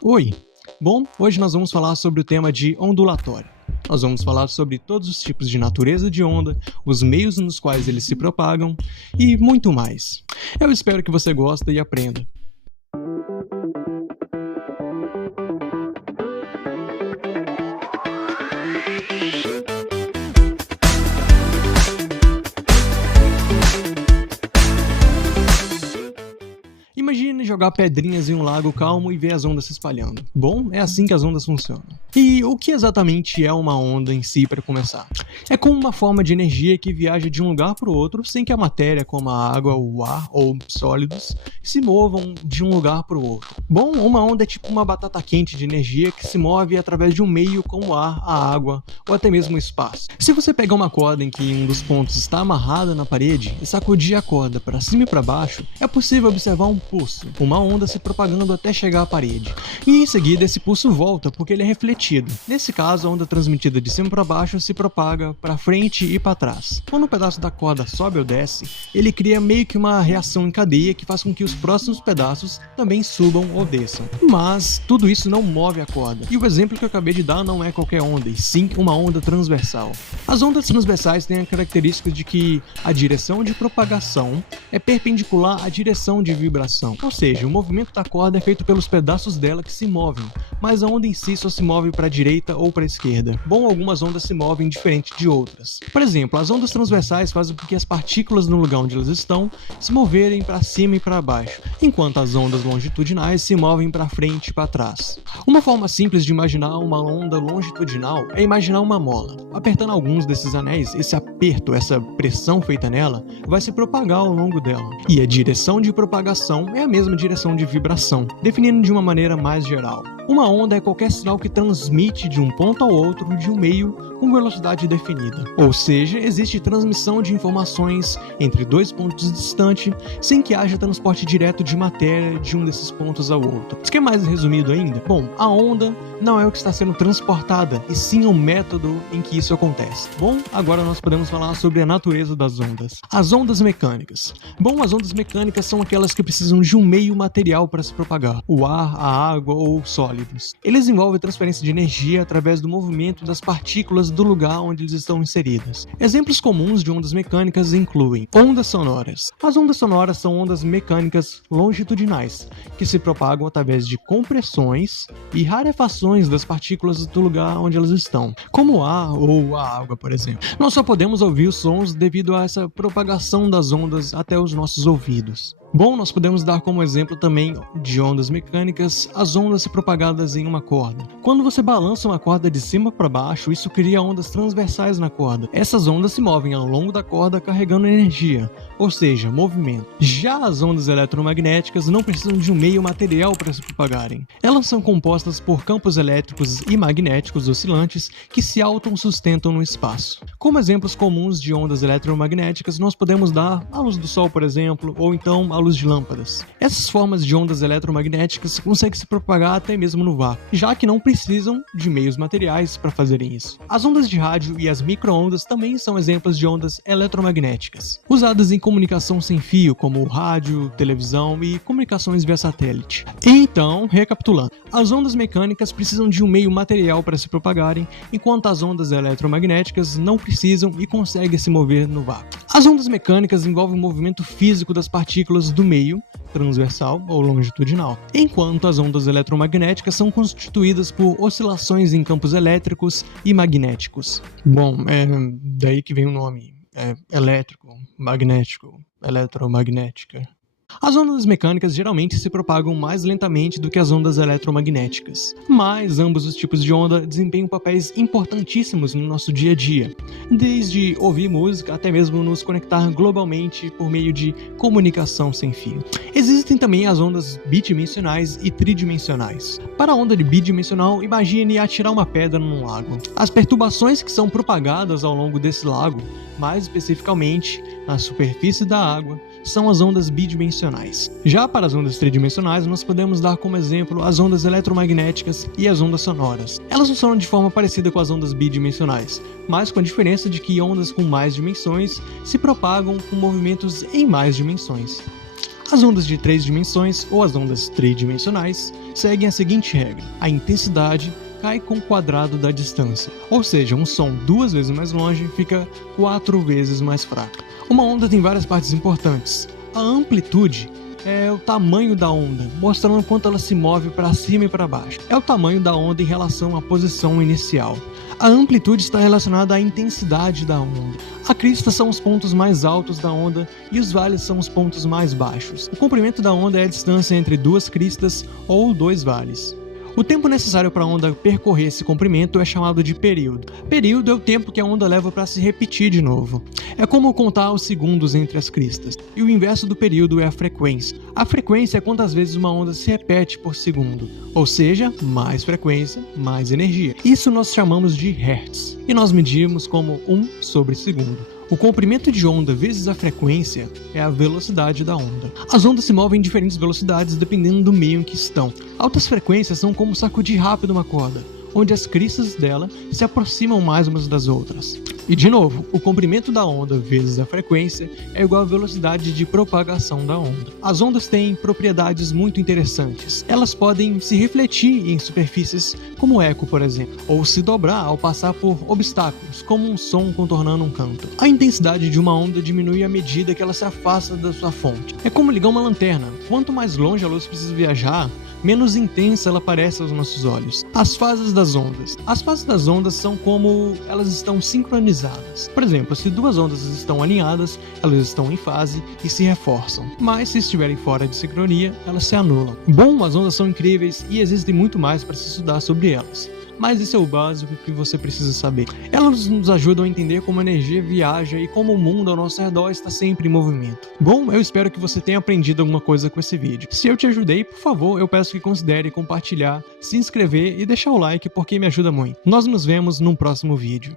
Oi! Bom, hoje nós vamos falar sobre o tema de ondulatória. Nós vamos falar sobre todos os tipos de natureza de onda, os meios nos quais eles se propagam e muito mais. Eu espero que você goste e aprenda. Imagine jogar pedrinhas em um lago calmo e ver as ondas se espalhando. Bom, é assim que as ondas funcionam. E o que exatamente é uma onda em si para começar? É como uma forma de energia que viaja de um lugar para o outro sem que a matéria, como a água, o ar ou sólidos, se movam de um lugar para o outro. Bom, uma onda é tipo uma batata quente de energia que se move através de um meio como o ar, a água ou até mesmo o espaço. Se você pegar uma corda em que um dos pontos está amarrado na parede e sacudir a corda para cima e para baixo, é possível observar um pulso, uma onda se propagando até chegar à parede. E em seguida esse pulso volta porque ele é refletido. Nesse caso, a onda transmitida de cima para baixo se propaga para frente e para trás. Quando um pedaço da corda sobe ou desce, ele cria meio que uma reação em cadeia que faz com que os próximos pedaços também subam ou desçam. Mas tudo isso não move a corda. E o exemplo que eu acabei de dar não é qualquer onda, e sim uma onda transversal. As ondas transversais têm a característica de que a direção de propagação é perpendicular à direção de vibração. Ou seja, o movimento da corda é feito pelos pedaços dela que se movem, mas a onda em si só se move para a direita ou para a esquerda. Bom, algumas ondas se movem diferente de outras. Por exemplo, as ondas transversais fazem com que as partículas no lugar onde elas estão se moverem para cima e para baixo, enquanto as ondas longitudinais se movem para frente e para trás. Uma forma simples de imaginar uma onda longitudinal é imaginar uma mola. Apertando alguns desses anéis, esse aperto, essa pressão feita nela, vai se propagar ao longo dela. E a direção de propagação é a mesma direção de vibração, definindo de uma maneira mais geral. Uma onda é qualquer sinal que transmite de um ponto ao outro de um meio com velocidade definida. Ou seja, existe transmissão de informações entre dois pontos distantes sem que haja transporte direto de matéria de um desses pontos ao outro. Isso que é mais resumido ainda? Bom, a onda não é o que está sendo transportada, e sim o método em que isso acontece. Bom, agora nós podemos falar sobre a natureza das ondas. As ondas mecânicas. Bom, as ondas mecânicas são aquelas que precisam de um meio material para se propagar, o ar, a água ou sólidos. Eles envolvem transferência de energia através do movimento das partículas do lugar onde eles estão inseridas. Exemplos comuns de ondas mecânicas incluem ondas sonoras. As ondas sonoras são ondas mecânicas longitudinais, que se propagam através de compressões e rarefações das partículas do lugar onde elas estão, como o ar ou a água, por exemplo. Nós só podemos ouvir os sons devido a essa propagação das ondas até os nossos ouvidos. Bom, nós podemos dar como exemplo também de ondas mecânicas as ondas propagadas em uma corda. Quando você balança uma corda de cima para baixo, isso cria ondas transversais na corda. Essas ondas se movem ao longo da corda carregando energia, ou seja, movimento. Já as ondas eletromagnéticas não precisam de um meio material para se propagarem. Elas são compostas por campos elétricos e magnéticos oscilantes que se autossustentam no espaço. Como exemplos comuns de ondas eletromagnéticas, nós podemos dar a luz do sol, por exemplo, ou então a luz de lâmpadas. Essas formas de ondas eletromagnéticas conseguem se propagar até mesmo no vácuo, já que não precisam de meios materiais para fazerem isso. As ondas de rádio e as micro-ondas também são exemplos de ondas eletromagnéticas, usadas em comunicação sem fio, como rádio, televisão e comunicações via satélite. Então, recapitulando, as ondas mecânicas precisam de um meio material para se propagarem, enquanto as ondas eletromagnéticas não precisam e conseguem se mover no vácuo. As ondas mecânicas envolvem o movimento físico das partículas do meio, transversal ou longitudinal, enquanto as ondas eletromagnéticas são constituídas por oscilações em campos elétricos e magnéticos. Bom, é daí que vem o nome, elétrico, magnético, eletromagnética. As ondas mecânicas geralmente se propagam mais lentamente do que as ondas eletromagnéticas, mas ambos os tipos de onda desempenham papéis importantíssimos no nosso dia a dia, desde ouvir música até mesmo nos conectar globalmente por meio de comunicação sem fio. Existem também as ondas bidimensionais e tridimensionais. Para a onda bidimensional, imagine atirar uma pedra num lago. As perturbações que são propagadas ao longo desse lago, mais especificamente na superfície da água, são as ondas bidimensionais. Já para as ondas tridimensionais, nós podemos dar como exemplo as ondas eletromagnéticas e as ondas sonoras. Elas funcionam de forma parecida com as ondas bidimensionais, mas com a diferença de que ondas com mais dimensões se propagam com movimentos em mais dimensões. As ondas de 3 dimensões, ou as ondas tridimensionais, seguem a seguinte regra: a intensidade cai com o quadrado da distância, ou seja, um som 2 vezes mais longe fica 4 vezes mais fraco. Uma onda tem várias partes importantes. A amplitude é o tamanho da onda, mostrando quanto ela se move para cima e para baixo. É o tamanho da onda em relação à posição inicial. A amplitude está relacionada à intensidade da onda. A crista são os pontos mais altos da onda e os vales são os pontos mais baixos. O comprimento da onda é a distância entre 2 cristas ou 2 vales. O tempo necessário para a onda percorrer esse comprimento é chamado de período. Período é o tempo que a onda leva para se repetir de novo. É como contar os segundos entre as cristas. E o inverso do período é a frequência. A frequência é quantas vezes uma onda se repete por segundo. Ou seja, mais frequência, mais energia. Isso nós chamamos de hertz. E nós medimos como 1 sobre segundo. O comprimento de onda vezes a frequência é a velocidade da onda. As ondas se movem em diferentes velocidades dependendo do meio em que estão. Altas frequências são como sacudir rápido uma corda, onde as cristas dela se aproximam mais umas das outras. E de novo, o comprimento da onda vezes a frequência é igual à velocidade de propagação da onda. As ondas têm propriedades muito interessantes. Elas podem se refletir em superfícies como o eco, por exemplo, ou se dobrar ao passar por obstáculos, como um som contornando um canto. A intensidade de uma onda diminui à medida que ela se afasta da sua fonte. É como ligar uma lanterna. Quanto mais longe a luz precisa viajar, menos intensa ela parece aos nossos olhos. As fases das ondas. As fases das ondas são como elas estão sincronizadas. Por exemplo, se 2 ondas estão alinhadas, elas estão em fase e se reforçam. Mas se estiverem fora de sincronia, elas se anulam. Bom, as ondas são incríveis e existem muito mais para se estudar sobre elas. Mas isso é o básico que você precisa saber. Elas nos ajudam a entender como a energia viaja e como o mundo ao nosso redor está sempre em movimento. Bom, eu espero que você tenha aprendido alguma coisa com esse vídeo. Se eu te ajudei, por favor, eu peço que considere compartilhar, se inscrever e deixar o like porque me ajuda muito. Nós nos vemos num próximo vídeo.